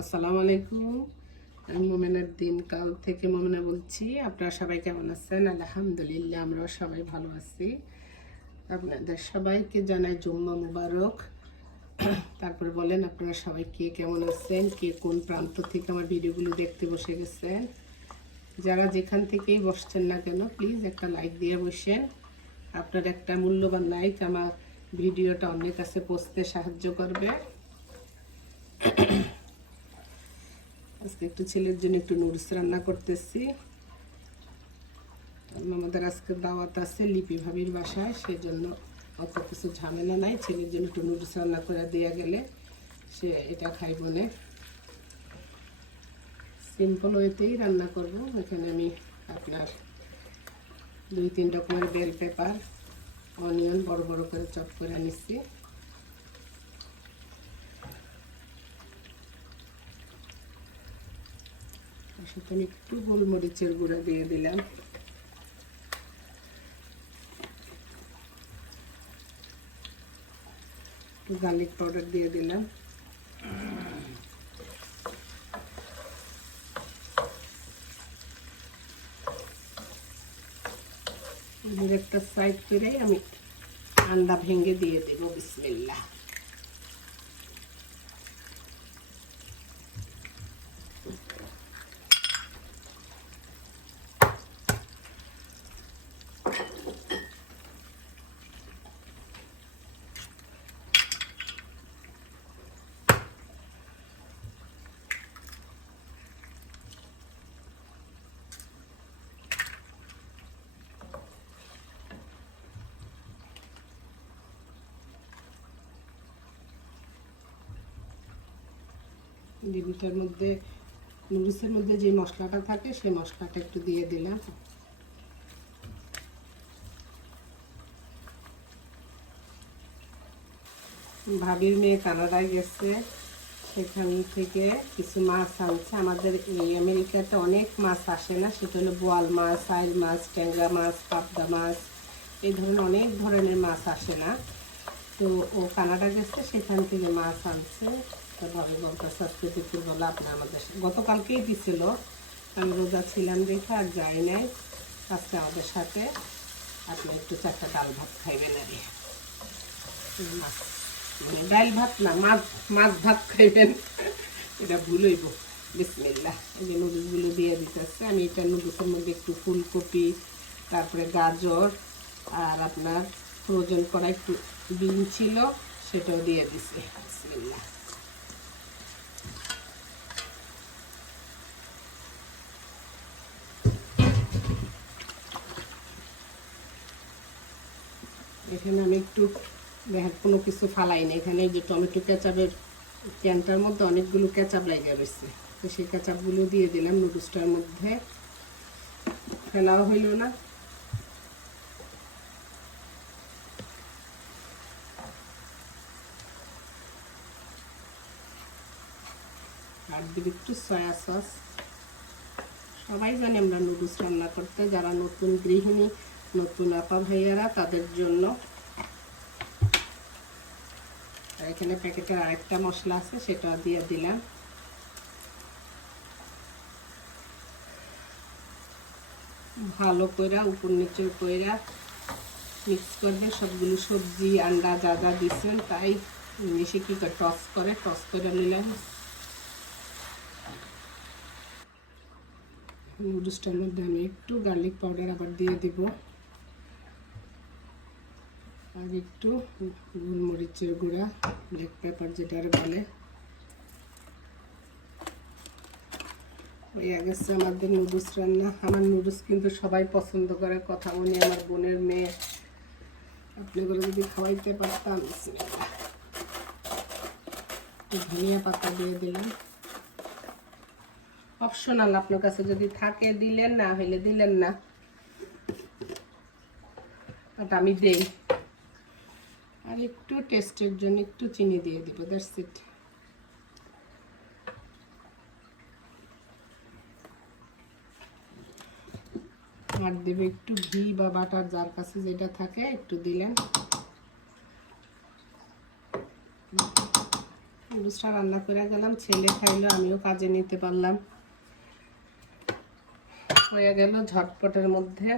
আসসালামু আলাইকুম। আমি মোমেনার দিন, কাল থেকে মোমেনা বলছি। আপনারা সবাই কেমন আছেন? আলহামদুলিল্লাহ, আমরাও সবাই ভালো আছি। আপনাদের সবাইকে জানাই জুম্মা মুবারক। তারপর বলেন, আপনারা সবাই কে কেমন আছেন? কে কোন প্রান্ত থেকে আমার ভিডিওগুলো দেখতে বসে গেছেন? যারা যেখান থেকেই বসছেন না কেন, প্লিজ একটা লাইক দিয়ে বসেন। আপনার একটা মূল্যবান লাইক আমার ভিডিওটা অন্যের কাছে পৌঁছতে সাহায্য করবে। আজকে একটু ছেলের জন্য একটু নুডলস রান্না করতেছি। আমাদের আজকে দাওয়াত আছে লিপি ভাবির বাসায়, সেজন্য অত কিছু ঝামেলা নাই। ছেলের জন্য একটু নুডলস রান্না করে দেওয়া গেলে সে এটা খাইব না। সিম্পল ওয়েতেই রান্না করব। এখানে আমি আপনার দুই, তিন রকমের বেল পেপার, অনিয়ন বড় বড় করে চপ করে নিচ্ছি আমি একটু গোলমরিচের গুঁড়া দিয়ে দিলাম। একটু গার্লিক পাউডার দিয়ে দিলাম। একটা সাইড করে আমি আন্ডা ভেঙে দিয়ে দেবো বিসমিল্লা ডিমটার মধ্যে, নুডলসের মধ্যে যে মশলাটা থাকে, সেই মশলাটা একটু দিয়ে দিলাম। ভাবির মেয়ে কানাডায় গেছে। সেখান থেকে কিছু মাছ আনছে। আমাদের এই আমেরিকাতে অনেক মাছ আসে না। সেটা হলো বোয়াল মাছ আইল মাছ, ট্যাংরা মাছ, পাবদা মাছ, এই ধরনের অনেক ধরনের মাছ আসে না। তো ও কানাডা গেছে, সেখান থেকে মাছ আনছে। তো ভাবি বলতেছে আজকে দুপুর আপনি আমাদের গতকালকেই দিছিল। আমি রোজা ছিলাম দেখে আর যাই নাই। আজকে আমাদের সাথে আপনি একটু চারটা ডাল ভাত খাইবেন আর। মানে ডাল ভাত না, মাছ মাছ ভাত খাইবেন। এটা ভুল হইব। বিসমিল্লা এই যে নুডলসগুলো দিয়ে দিতেছে। আমি এটা নুডলসের মধ্যে একটু ফুলকপি, তারপরে গাজর আর আপনার ফ্রোজেন করা একটু বিন ছিল, সেটাও দিয়ে দিছি। বিসমিল্লা এখানে আমি একটু কোনো কিছু ফালাই না এখানে যে টমেটো কেচাপের ক্যানটার মধ্যে অনেকগুলো কেচাপ লাগিয়ে রয়েছে। তো সেই কেচাপগুলো দিয়ে দিলাম নুডলসটার মধ্যে। ফেলাও হইল না। একটু সয়া সস সবাই জানি আমরা নুডলস রান্না করতে, যারা নতুন গৃহিণী নতুন আপা ভাইয়ারা, তাদের জন্য। এখানে প্যাকেটের আরেকটা মশলা আছে সেটা দিয়ে দিলাম। ভালো কইরা, উপর নিচে কইরা মিক্স করবে। সবগুলো সবজি, আন্ডা যা যা দিচ্ছেন তাই মিশে কি করে টস করে টস করে নিলাম। নুডলসটার মধ্যে আমি একটু গার্লিক পাউডার আবার দিয়ে দিব। আর একটু গোলমরিচের গুঁড়া ব্ল্যাক পেপার যেটার বলে। হয়ে গেছে আমাদের নুডলস রান্না, আমার নুডলস কিন্তু সবাই পছন্দ করে, কথা উনি আমার বোনের মেয়ে। আপনাগুলো যদি খাওয়াইতে পারতাম একটু ধনিয়া পাতা দিয়ে দিলাম। অপশনাল আপনার কাছে যদি থাকে, দিলেন না হইলে দিলেন না। বাট আমি দেই। একটু টেস্টের জন্য একটু চিনি দিয়ে দিব দ্যাটস ইট আর দেবে একটু ঘি বা বাটার যার কাছে যেটা থাকে, একটু দিলেন। নুডলসটা রান্না করে গেলাম, ছেলে খাইলো, আমিও কাজে নিতে পারলাম। হয়ে গেল ঝটপটের মধ্যে।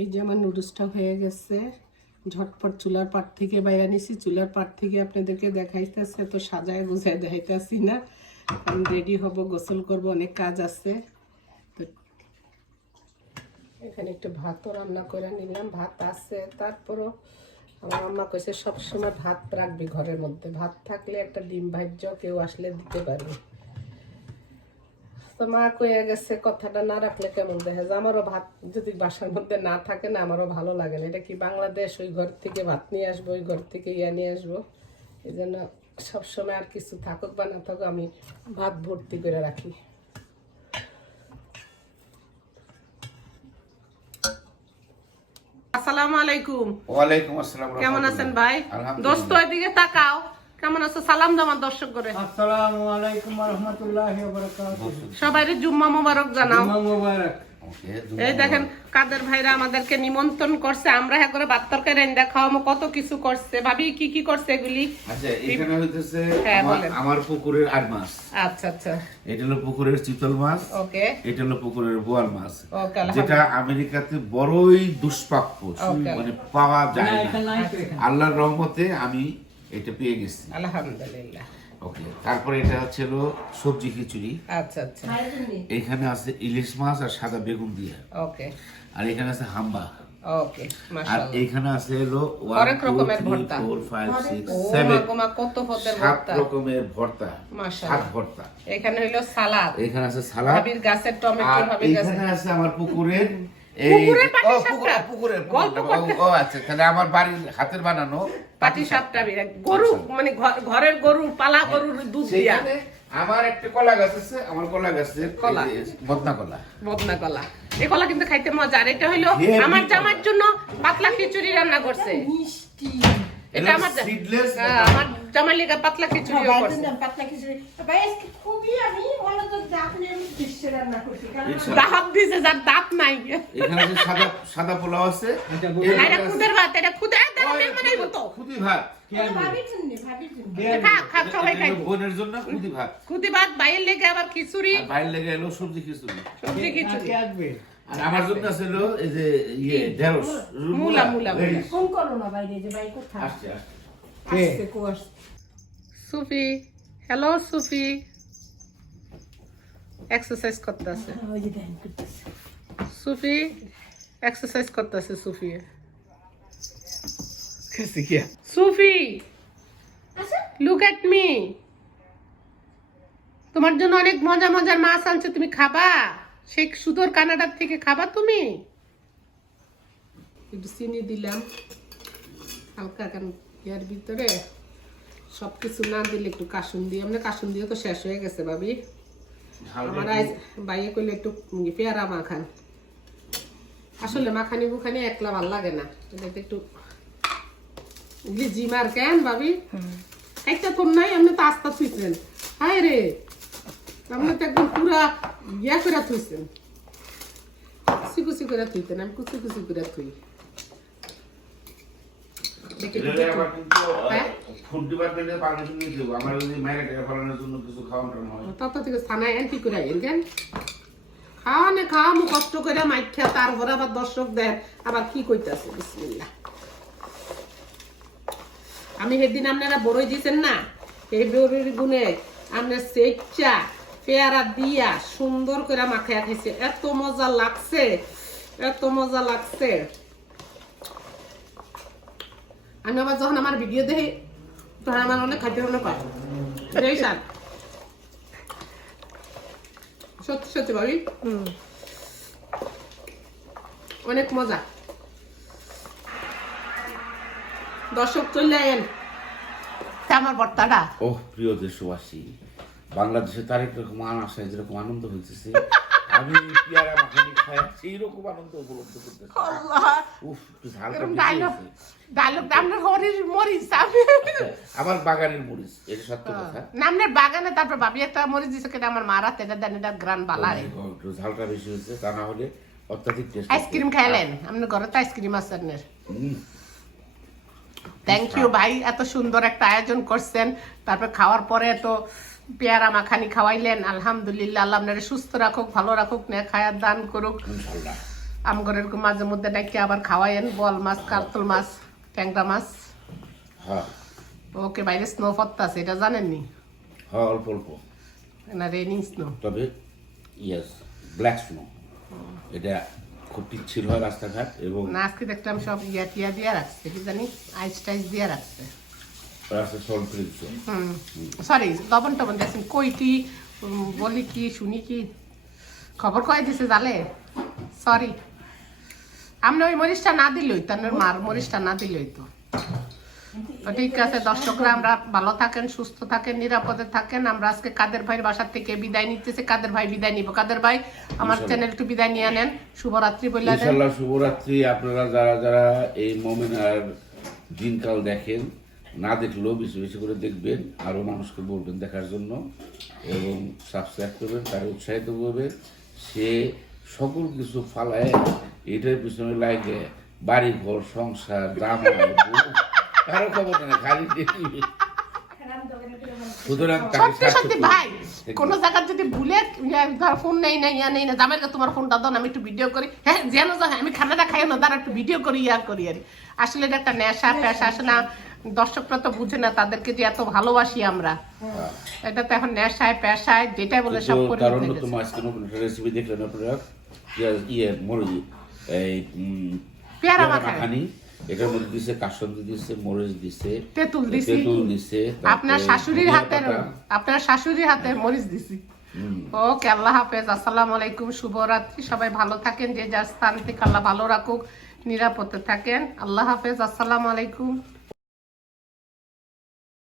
এই যে আমার নুডলসটা হয়ে গেছে, ঝটপট চুলার পাট থেকে বাইরে নিছি চুলার পাট থেকে আপনাদেরকে দেখাইতেছে, তো সাজায় গুছায় দেখাইতেছি না। আমি রেডি হব, গোসল করব, অনেক কাজ আছে। তো এখানে একটু ভাতও রান্না করে নিলাম, ভাত আছে। তারপরও আমার আম্মা কইছে, সবসময় ভাত রাখবি ঘরের মধ্যে। ভাত থাকলে একটা ডিম ভাজ্য, কেউ আসলে দিতে পারবে তো মা কয়ে গেছে কথাটা না রাখলে কেমন দেখা যায়? আমারও ভাত যদি বাসার মধ্যে না থাকে না আমারও ভালো লাগে না। এটা কি বাংলাদেশ? ওই ঘর থেকে ভাত নিয়ে আসব ওই ঘর থেকে ইয়া নিয়ে আসব। এই জন্য সবসময় আর কিছু থাকুক বা না থাকুক আমি ভাত ভর্তি করে রাখি। আসসালামু আলাইকুম। ওয়ালাইকুম আসসালাম কেমন আছেন ভাই? দোস্ত এদিকে তাকাও। কেমন আছো? সালাম আমার দর্শক করে আসসালামু আলাইকুম রহমতুল্লাহি সবাই জুম্মা মোবারক জানাও। মুবারক। ওকে, এই দেখেন কাদের ভাইরা আমাদেরকে নিমন্ত্রণ করছে। আমরা হ্যাঁ করে ভাত তরকারি রান্না খাওয়ামো কত কিছু করছে। ভাবি কি কি করছে এগুলি? আচ্ছা এখানে হইতেছে হ্যাঁ, আমার- পুকুরের আর মাছ। আচ্ছা আচ্ছা। এটা হলো পুকুরের চিতল মাছ। ওকে। এটা হলো পুকুরের বোয়াল মাছ। যেটা আমেরিকাতে বড়ই দুষ্প্রাপ্য। মানে পাওয়া যায় না। আল্লাহর রহমতে আমি এটা পেয়ে গেছি। আলহামদুলিল্লাহ। ওকে তারপরে এটা হচ্ছে হলো সবজি খিচুড়ি। আচ্ছা আচ্ছা। এখানে আছে ইলিশ মাছ আর সাদা বেগুন দিয়ে। ওকে। আর এখানে আছে হাম্বা। ওকে আর এইখানে আছে হলো অনেক রকমের ভর্তা। ফোর ফাইভ সিক্স ও সেভেন মা গো মা, কত পদের ভর্তা। রকমের ভর্তা। মাশাআল্লাহ। সাত ভর্তা। এখানে হইল সালাদ। এখানে আছে সালাদ। গাছের টমেটো আর ভাবির গাছের এখানে আছে আমার পুকুরের এই ও। ও, আচ্ছা তাহলে আমার বাড়ির হাতের বানানো পাটি সাপটা গরু মানে ঘরের গরু পালা গরুর দুধ দিয়া। আমার একটা কলা গাছ আছে আমার কলা গাছের কলা। বদনা কলা। বদনা কলা। এই কলা কিন্তু খাইতে মজা। আর এটা হইল আমার জামার জন্য পাতলা খিচুড়ি রান্না করছে। এটা আমার সিডলেস হ্যাঁ, আমার জামার লিগা পাতলা খিচুড়িও করছে। দাহাত দিছে যার দাঁত নাই। এখানে যে সাদা সাদা পোলাও আছে এটা এর এটা মধ্যে খুদের ভাত এটা খুদে এই দেখো, আছে- মেহমান আইবো তো। খুদি ভাত। খা, খা, সবাই এটা খাইবো। হলো বোনের জন্য খুদি ভাত। খুদি ভাত বাইরের লেগে আবার খিচুড়ি। বাইরে লেগে এলো সবজি খিচুড়ি। সবজি খিচুড়ি। আসবে আর আমার জন্য ছিল এই যে ইয়ে ঢেঁড়স। মূলা, মূলা। ফোন করো না বাইরে যে কোথায়? আসছে আসছে। সুফি হ্যালো সুফি। এক্সারসাইজ করতেছে। ওই যে ব্যায়াম করতেছে। সুফি এক্সারসাইজ করতেছে সুফি। সুফি লুক এট মি তোমার জন্য অনেক মজা মজার মাছ আনছে তুমি খাবা? সেই সুদর কানাডার থেকে খাবা তুমি? একটু চিনি দিলাম হালকা কারণ ইয়ার ভিতরে। সব কিছু না দিলে একটু কাসুন দিয়ে আমরা কাসুন দিয়ে তো শেষ হয়ে গেছে ভাবি। আমার বাইয়ে করলে একটু পেয়ারা মাখান। আসলে মাখানি বুখানি একলা ভালো লাগে না। এটাতে একটু জিমার কেন ভাবি? একটা তোর নাই আপনি তো আস্তা থুইছেন। হায় রে! আপনি তো একদম পুরা ইয়া করে থুইছেন। কুচি কুচি করে থুইতেন আমি কুচি কুচি করে থুই। তত থেকে থানায় এন্ট্রি করে আইন কেন? খাওয়া নে খাওয়া মু কষ্ট করে মাইঠা তারপরে আবার দর্শক দেন। আবার কি কইতাছে? বিসমিল্লাহ। আমি সেদিন আপনারা বড়ই দিয়েছেন না? এই বড়ির গুনে আপনার সেচা পেয়ারা দিয়া সুন্দর করে মাখায়া খাইছে। এত মজা লাগছে, এত মজা লাগছে। আমি আবার যখন আমার ভিডিও দেখি, তখন আমার অনেক খাইতে এই স্বাদ সত্যি সত্যি বলি? অনেক মজা। দর্শক চলে আয়েন। আমার বর্তাটা ও প্রিয় দেশবাসী বাংলাদেশে তার একরকম আশায় যেরকম আনন্দ হইতেছে আমি পেয়ারা মাখানি খাচ্ছি এরকম আনন্দ উপলব্ধ আল্লাহ। উফ একটু ঝালটা ডায়লগ হয়েছে। হরির মরিচ আমার বাগানের মরিচ এটা সত্য হ্যাঁ। কথা। নামনের বাগানে তারপর ভাবি একটা মরিচ দিছে কেটে আমার মারা তেটা দেন এটা গ্রান বালারে Oh my God, একটু ঝালটা বেশি হয়েছে তা না হলে অত্যাধিক টেস্ট আইসক্রিম খাইলেন? আপনার ঘরে তো আইসক্রিম আছে আপনার। থ্যাংক ইউ ভাই এত সুন্দর একটা আয়োজন করছেন। তারপর খাওয়ার পরে এত পেয়ারা মাখানি খাওয়াইলেন আলহামদুলিল্লাহ আল্লাহ আপনার সুস্থ রাখুক ভালো রাখুক না খায়ার দান করুক। আমগরের মাঝে মধ্যে ডাকি আবার খাওয়াইন বল মাছ কার্তল মাছ ট্যাংরা মাছ। হ্যাঁ। ওকে বাইরে স্নো পড়তাছে এটা জানেননি? হ্যাঁ অল্প অল্প। না রেনিং স্নো তবে ইয়েস ব্ল্যাক স্নো এটা খুব পিচ্ছিল হয় রাস্তাঘাট এবং না আজকে দেখলাম সব ইয়া টিয়া দিয়ে রাখছে কি জানি আইস টাইস দিয়ে রাখছে। সরি লবণ টবণ দেখছেন কই কি বলি কি শুনি কি খবর কয় দিছে জালে? সরি আপনি ওই মরিচটা না দিলই তার মার মরিচটা না দিলই তো। তো ঠিক আছে দর্শকরা আমরা ভালো থাকেন সুস্থ থাকেন নিরাপদে থাকেন। আমরা আজকে কাদের ভাইয়ের বাসার থেকে বিদায় নিতেছি। কাদের ভাই বিদায় নিব? কাদের ভাই আমার চ্যানেল একটু বিদায় নিয়ে নেন। শুভরাত্রি বললেন ইনশাল্লাহ শুভরাত্রি। আপনারা যারা যারা এই মোমেনার দিনকাল দেখেন না দেখলেও বেশি বেশি করে দেখবেন আরও মানুষকে বলবেন দেখার জন্য এবং সাবস্ক্রাইব করবেন তাকে উৎসাহিত করবেন সে সকল কিছু ফালায় এটার পিছনে লাগে বাড়ি ঘর সংসার দাম কারও খবর না খালি দেখি। সুতরাং সত্যি সত্যি ভাই কোন যদি ভুলে ফোন নেই না ইয়া নেই না জামাই তোমার ফোনটা দাও আমি একটু ভিডিও করি। হ্যাঁ যেন আমি খানাটা খাই না তারা একটু ভিডিও করি ইয়া করি আর আসলে এটা একটা নেশা পেশা আসে না দর্শকরা তো বুঝে না তাদেরকে যে এত ভালোবাসি আমরা। এটা তো এখন নেশায় পেশায় যেটাই বলে সব করে দিতে অন্যতম আজকে নতুন রেসিপি দেখলেন আপনারা ইয়ে মরিচ এই পেয়ারা পেয়ারা মাখানি। এটার মধ্যে দিছে কাসন্দি দিছে মরিচ দিছে তেঁতুল দিছি। তেঁতুল দিছে আপনার শাশুড়ির হাতের পাতা। আপনার শাশুড়ির হাতের মরিচ দিছি। ওকে আল্লাহ হাফেজ আসসালামু আলাইকুম শুভরাত্রি সবাই ভালো থাকেন যে যার স্থান থেকে আল্লাহ ভালো রাখুক নিরাপদে থাকেন। আল্লাহ হাফেজ আসসালামু আলাইকুম।